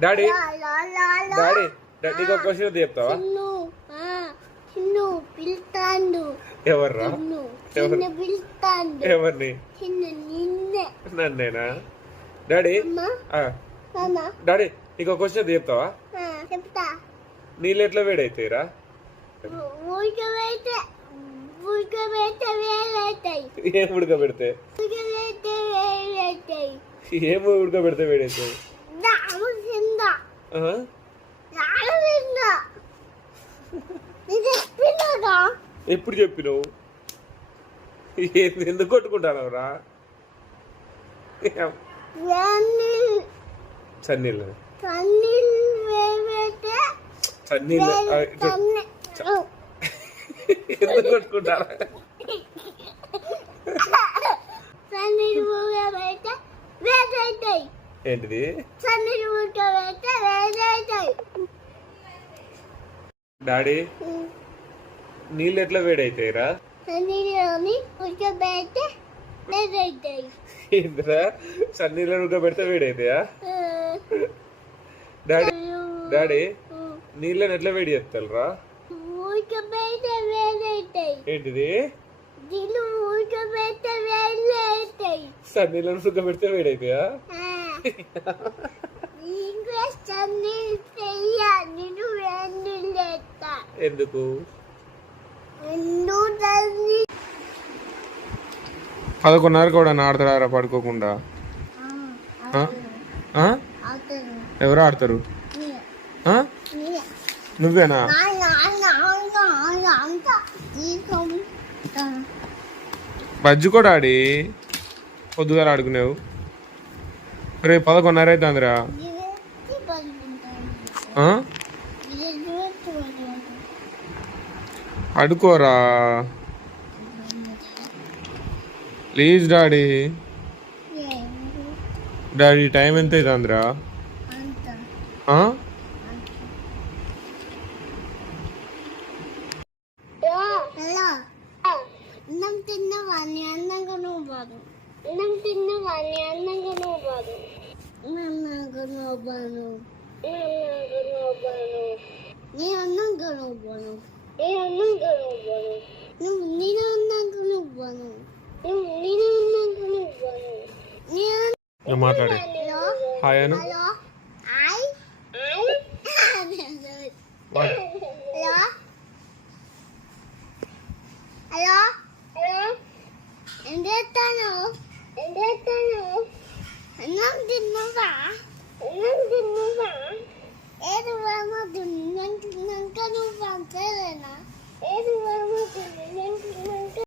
Daddy. Daddy daddy ఒక question చెప్తావా? చిన్ను ఆ, చిన్ను పిలుస్తాండు ఎవర్రా? చిన్ను పిలుస్తాండు ఎవరిని? చిన్ను నిన్నే. నన్నేనా? డాడీ అమ్మా. ఆ, నాన్న. డాడీ నీకు ఒక క్వశ్చన్ చెప్తావా? ఆ, చెప్తా. నీళ్ళు ఎట్లా వేడైతాయిరా? ఉడకబెడితే ఉడకబెడితే వేలవుతాయి ఏం ఉడకబెడితే? ఉడకబెడితే వేలవుతాయి ఏం ఉడకబెడితే వేడైతాయి? ఎప్పుడు చెప్పినావు? ఎందుకు కొట్టుకుంటానవరా చన్నీళ్ళు. ఎందుకు కొట్టుకుంటారా ఏంటిది? డాడీ నీళ్ళు ఎట్లా వేడైతాయిరా? సన్నీళ్ళని ఏంటిరా చన్నీళ్ళు ఉడకబెడితే వేడైతాయా డాడీ డాడీ నీళ్ళని ఎట్లా వేడి చేస్తారా ఏంటిది? చన్నీళ్ళని ఉడకబెడితే వేడైతాయా. ఎందుకు? కూడా ఆడతారా పడుకోకుండా? ఎవరు ఆడతారు? నువ్వేనా? బజ్జి కూడా ఆడి. పొద్దుగాల ఆడుకునేవు. రేపు పదకొండున్నర అవుతుందిరా. ఆ? పడుకోరా ప్లీజ్ డాడీ. డాడీ టైం ఎంత అవుతుందిరా ఆ? అన్నం తిన్నవాడిని అన్నంగా నువ్వు బాదు అన్నం తిన్నవాడిని Nila'nın grubunu. Nila'nın grubunu. Nila'nın grubunu. Nila'nın grubunu. Nila'nın మాట్లాడే హాయ్ అను హలో ఐ వర్మతుంది నాకు నువ్వు పంచలేనా ఏది వర్మతుంది